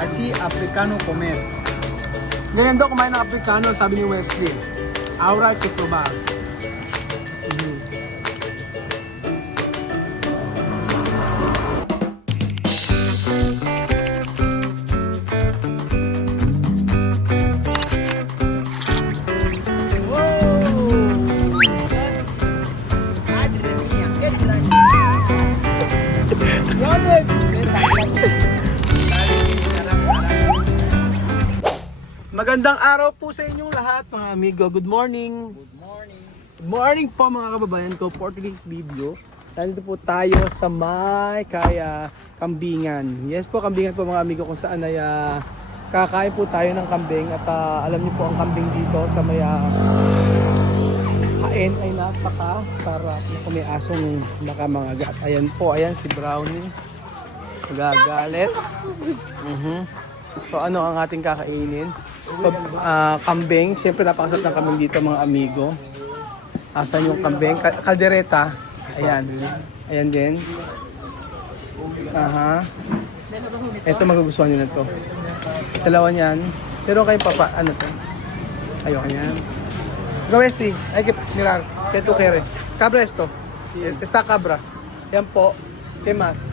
Así africano comer. Ganyan daw kumain ng Afrikano, sabi ni Wesley. Ahora hay que probar. Magandang araw po sa inyong lahat mga amigo. Good morning. Good morning. Good morning po mga kababayan ko for today's video. Nandito po tayo sa may Kambingan. Yes po, Kambingan po mga amigo, kung saan ay kakain po tayo ng kambing. At alam niyo po ang kambing dito sa may hain ay napaka-sarap. Naku, may asong nakamangagat. Ayan po, ayan si Brownie. Nagagalit. So ano ang ating kakainin? So kambing, siyempre napakasarap ng kambing dito mga amigo. Asan yung kambing? Kaldereta. Ayan. Ayan din. Aha. Ito magugustuhan niyo na to. Dalawa niyan. Pero kayo papa, ano to? Ayoko yan. Gawestri, ay que mirar, que tu quieres. Cabra esto. Esta cabra. Yan po. ¿Qué más?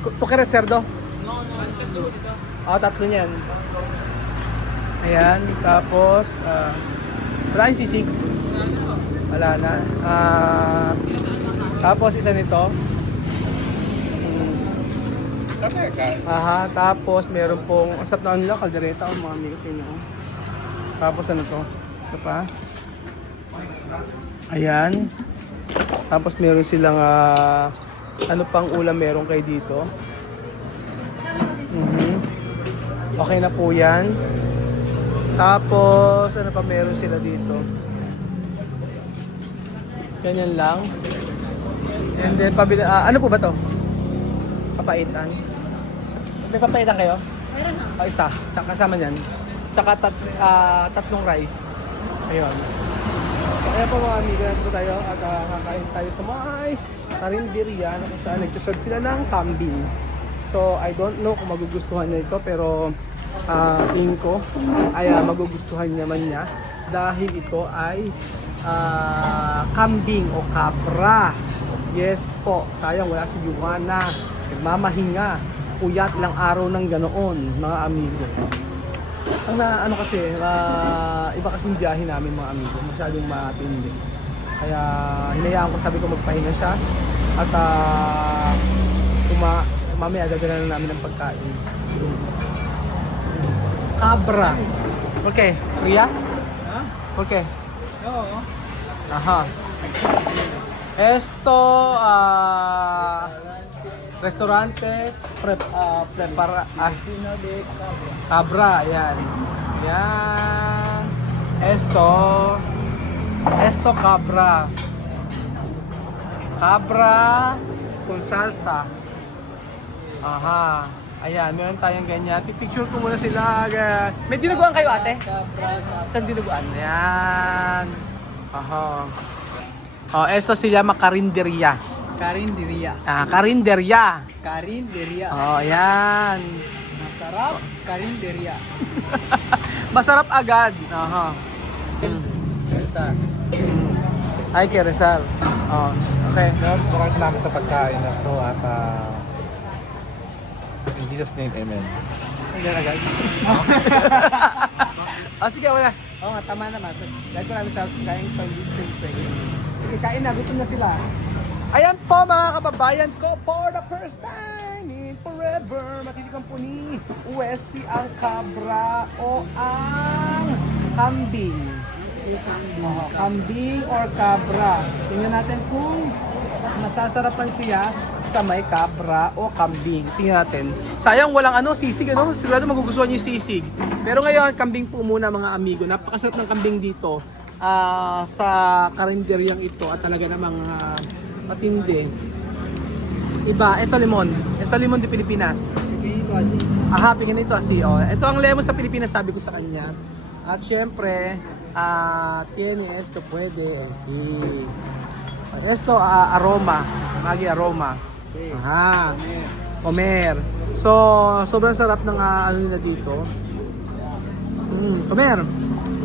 ¿Tu quieres cerdo? Tatlo niyan. Ayan, tapos wala yung sisig. Wala na. Tapos isa nito. Tapos meron pong asap na nila, kaldereta o mga amigo pinyo. Tapos ano to? Ito pa. Ayan. Tapos meron silang ano pang ulam meron kayo dito. Okay na po yan. Tapos, ano pa meron sila dito? Ganyan lang. And then, ano po ba to? Papaitan. May papaitan kayo? Meron na. Isa. Tsaka kasama niyan. Tsaka tatlong rice. Ayun. Kaya po mga amigo, natin po tayo at kakain tayo sa may karinderya na kung saan nagsuserve sila ng kambing. So, I don't know kung magugustuhan niya ito, pero tingin ko ay magugustuhan naman niya dahil ito ay kambing o kabra. Yes po, sayang wala si Joanna. Nagmamahinga. Puyat ilang araw ng ganoon, mga amigo. Ang ano kasi, iba kasing biyahe namin mga amigo, masyadong matindi. Kaya hinayaan ko, sabi ko magpahinga siya. At mamaya dadala na namin ng pagkain. Cabra. Okay. Ria? ¿Ah? Okay. No. Ajá. Esto, restaurante prepara Pino de cabra. cabra, yan. Yan. Esto cabra. Cabra con salsa. Aha. Ayan, meron tayong ganyan. Pipicture ko muna sila. May dinuguan kayo, ate? Cabra. Saan dinuguan? Ayan. Aha. Oh, esto se llama karinderya. Carinderia. Karinderya. Carinderia. Oh, ayan. Masarap. Carinderia. Masarap agad. Aha. Esa. Ay, que rezar. Oh, okay. Maraming salamat sa pagkain na to at in Jesus' name, amen. Ayan agad. Sige, wala. Oo nga, tama naman. So, dahil ko namin sa kain pa yung siyempre. Sige, kain na. Gutom na sila. Ayan po mga kababayan ko, for the first time in forever, matitikan po ni Westy ang kabra o ang kambing. Kambing or kabra. Tingnan natin kung masasarapan siya sa may kabra o kambing. Tingnan natin. Sayang walang sisig Sigurado magugustuhan niyo yung sisig. Pero ngayon, kambing po muna mga amigo. Napakasarap ng kambing dito sa karinderyang ito at talaga namang matindi. Iba, ito lemon. Ito lemon di Pilipinas. Pinito asi. Pinito asi. Ito ang lemon sa Pilipinas, sabi ko sa kanya. At syempre, tiene esto puede. Sí. Esto aroma. Magi aroma. Sí. Aha. Comer. So, sobrang sarap ng ano nila dito. Comer.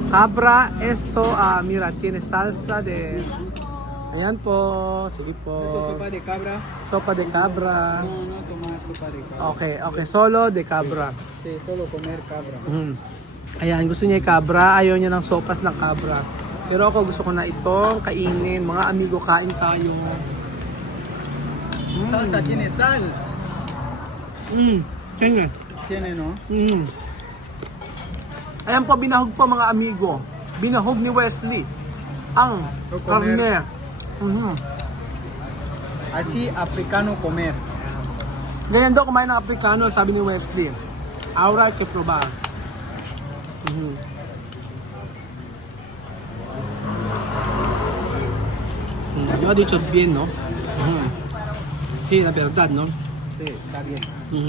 Cabra, esto, mira, tiene salsa de... Ayan po, sige po. Sopa de cabra. Sopa de cabra. No tomar sopa de cabra. Okay, solo de cabra. Sí, solo comer cabra. Ayan, gusto niya yung cabra, ayaw niya ng sopas ng cabra. Pero ako gusto ko na itong kainin. Mga amigo, kain tayo. Salsa tiene sal. Kaya Tiene, no? Ayan po, binahog po mga amigo. Binahog ni Wesley ang karne. Así africano comer. Ganyan daw kumain ng Afrikano, sabi ni Wesley. Ahora hay que probar. Yo he dicho bien, no? Sí, la verdad, no? Sí, está bien.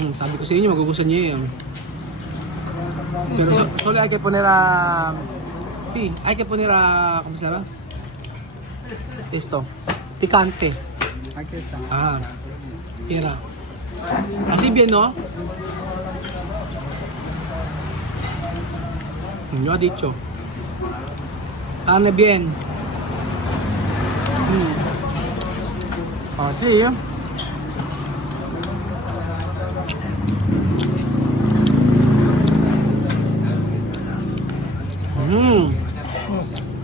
Sabi ko sa inyo, magugustuhan niyo yan. Pero solo hay que poner Sí, hay que poner ¿cómo se llama? Esto. Picante. Aquí está. Mira. Así bien, ¿no? Yo he dicho. Carne bien. Así, ¿eh?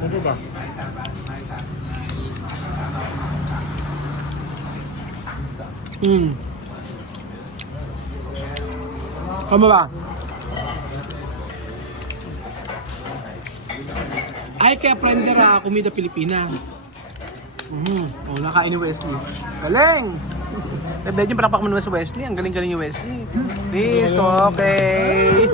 Ano ba? ¿Cómo va? Hay que aprender a comida Pilipina. Nakain ni Wesley. Galing! Medyo parapak mo naman sa Wesley. Ang galing-galing ni Wesley. Please, okay.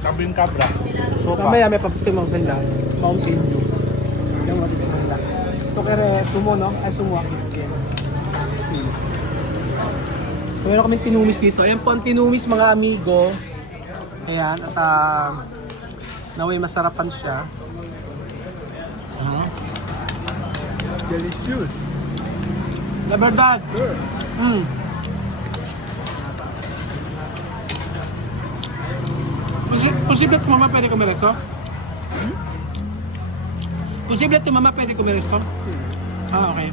Kambing cabra. Sopa. Mamaya may papitim ako sa nila. Mountain Dew. Yung papitim ako nila. Ito kere sumo, no? Ay, sumo ako. So, meron kaming tinumis dito. Ayan po ang tinumis, mga amigo. Ayan, at naway masarapan siya. Delicious. La verdad. Posible tu mamá puede comer esto? Posible tu mamá puede comer esto? Okay.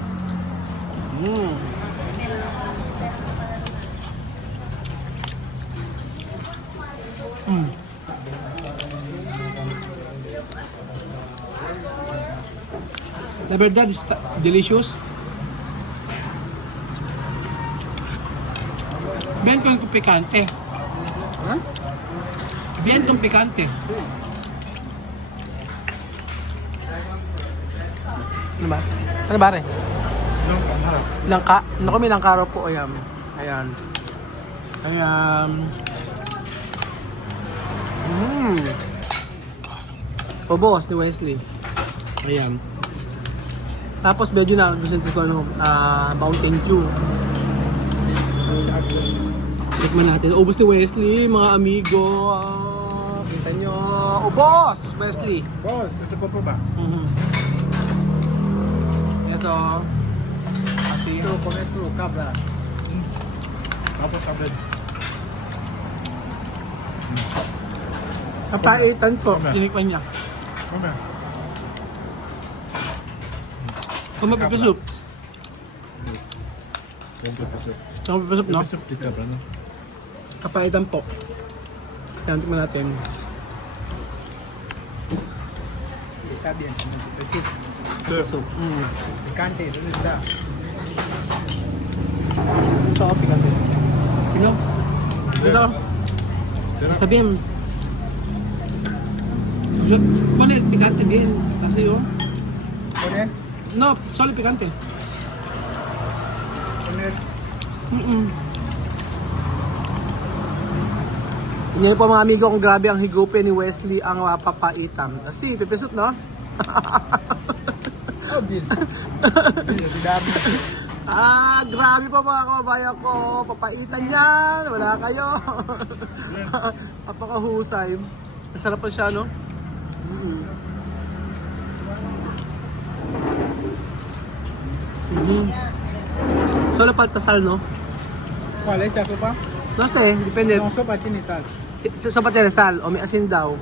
La verdad es delicious. Bien con picante. Bien con picante. Ano ba? Ano ba rin? Langka. Naku, may langka raw po. Ayan. Ayan. Ayan. Ubos ni Wesley. Ayan. Tapos medyo na gusto ko Mountain Dew. Tikman natin. Ubos ni Wesley, mga amigo. Kita nyo. Ubos! Wesley. Boss, ito ko po ba? Ito. Kasi. Ito, comer su cabra. Tapos agad. Kapaitan po. Tinikman niya. Mamaya. Kung mapipisup. Yung pipisup. Kung mapipisup, no? Pipisup di cabra, no? Kapaitan po. Yan, tingnan natin. Está bien. Soup. Picante, ¿dónde está? Ito ako, picante. Sino? Ito. Está bien. Pone picante bien. Kasi yun. Poner, No, solo picante. poner. Ngayon po mga amigo, kung grabe ang higupin ni Wesley ang papaitam. Kasi, pipisup, no? Oh, bien. Bien, Grabe po mga kababayan ko. Papaitan yan. Wala kayo. Napakahusay. Masarap pa siya, no? Solo paltasal, no? ¿Cuál es esta sopa? No sé, depende. No, sopa tiene sal. Sopa teresal o may asin daw.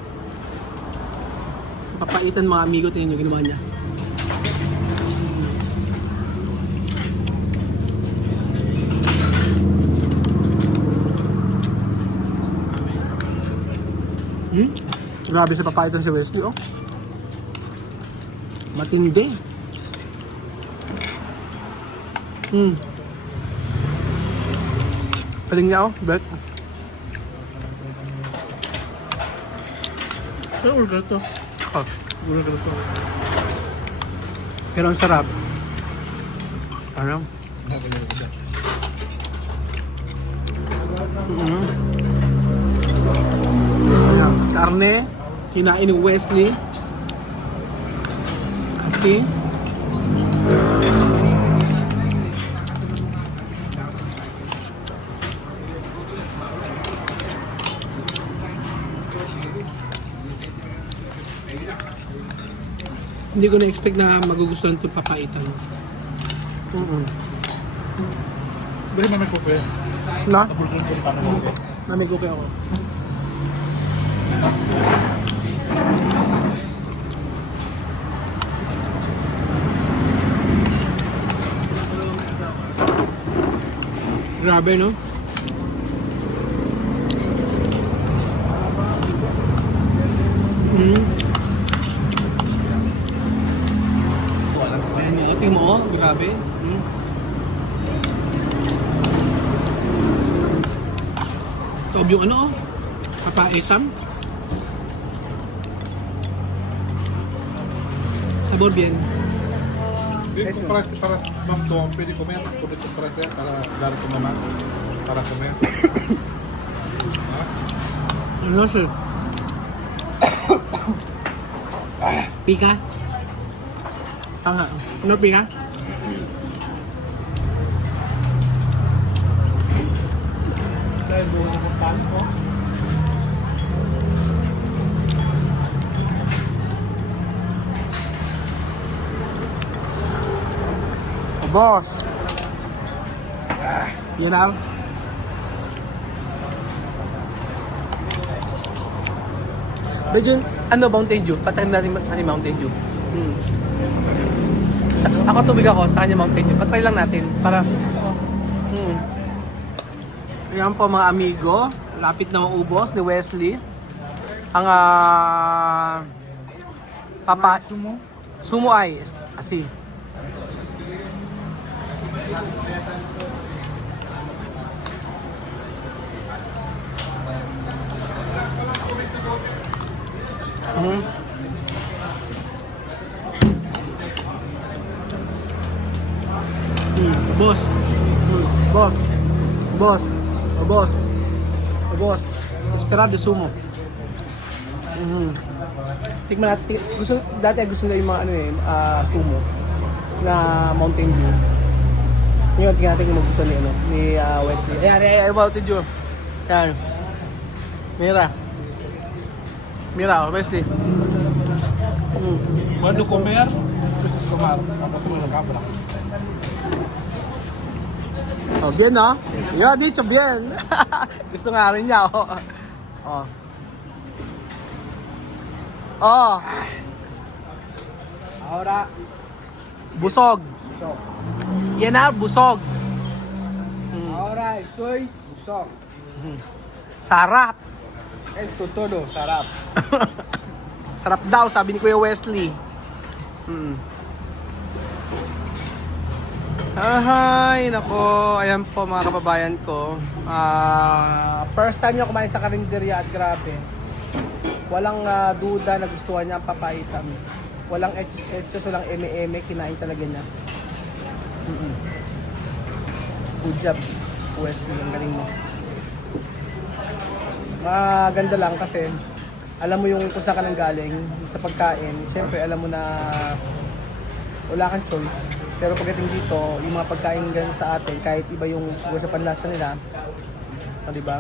Papaitan mga amigo, tingnan nyo ginawa niya. Grabe sa papaitan si Wesley, oh. Matindi. Galing niya, oh. Bet. Ay, ulo ka to. Oh. Ulo ka to. Pero ang sarap. Ano? Ayan, karne, kinain ni Wesley. Kasi, hindi ko na-expect na magugustuhan itong papaitan. Dahil namin ko kaya. Na? Tapos yung kung paano mo. Namig ko kaya ako. Grabe, no? Ayan, tingin mo, oh. Grabe. Tob yung ano, oh. Papaitam. Sabor bien. Kung para ma'am to, pwede comer. Pwede ko para siya, para dar ko naman. Para comer. Ano sir? Pika? Tanga. Ano pika? Dahil buo na sa pan ko. Boss. Yan lang. Medyo, ano, Mountain Dew? Patayin natin sa kanya Mountain Dew. Ako tubig ako, sa kanya Mountain Dew. Patry lang natin para... Ayan po mga amigo. Lapit na maubos ni Wesley. Ang Sumo ay asi. Boss. Boss. Boss. O boss. O boss. Esperado de sumo. Tikman natin. Dati gusto nila yung mga ano sumo na Mountain Dew. Ngayon, tingnan natin kung magustuhan ni Wesley. Ayan, Mountain Dew. Ayan. Mira, Wesley. Cuando comer, después de tomar. Vamos a tomar la cabra. Oh, bien, no? Yo, dicho, bien. Gusto nga rin niya, oh. Oh. Oh. Ahora, Busog. busog. Yan na, busog. Ahora estoy busog. Sarap. Esto todo, sarap. Sarap daw, sabi ni Kuya Wesley. Ahay, nako. Ayan po mga kababayan ko. First time niya kumain sa karinderya at grabe. Walang duda na gustuhan niya ang papaitam. Walang etos, walang eme-eme. Kinain talaga niya. Good job, Wesley. Ang galing mo. Maganda lang kasi alam mo yung kung saan ka nang galing sa pagkain. Siyempre alam mo na wala kang choice. Pero pagdating dito, yung mga pagkain ganun sa atin, kahit iba yung siguro sa panlasa nila, di ba?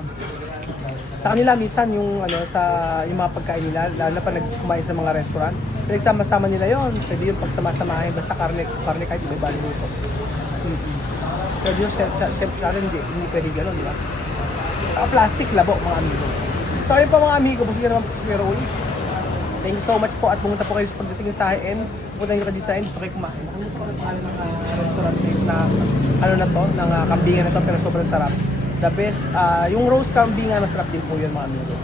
Sa kanila minsan yung yung mga pagkain nila, lalo na pa nagkumain sa mga restaurant, pinagsama-sama nila yon. Pwede yung pagsama-samahin, basta karne kahit iba luto. Pero yung siyempre sa akin, hindi pwede gano'n, di ba? Plastic, labo, mga amigo. So ayun pa mga amigo, busig naman po si Kuya Roy. Thank you so much po at pumunta po kayo sa pagdating sa HM. Pupunta nyo ka dito and ito kayo kumain. Ano po ang pangalan ng restaurant place na ng kambingan na to, pero sobrang sarap. The best, yung roast kambingan, masarap din po yun mga amigo.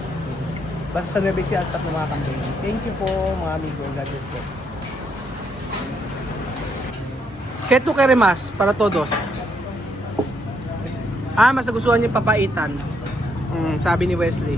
Basta sa Nueva Ecija, sarap ng mga kambingan. Thank you po mga amigo. God bless po. Keto keremas para todos. Mas nagustuhan niyo papaitan. Sabi ni Wesley.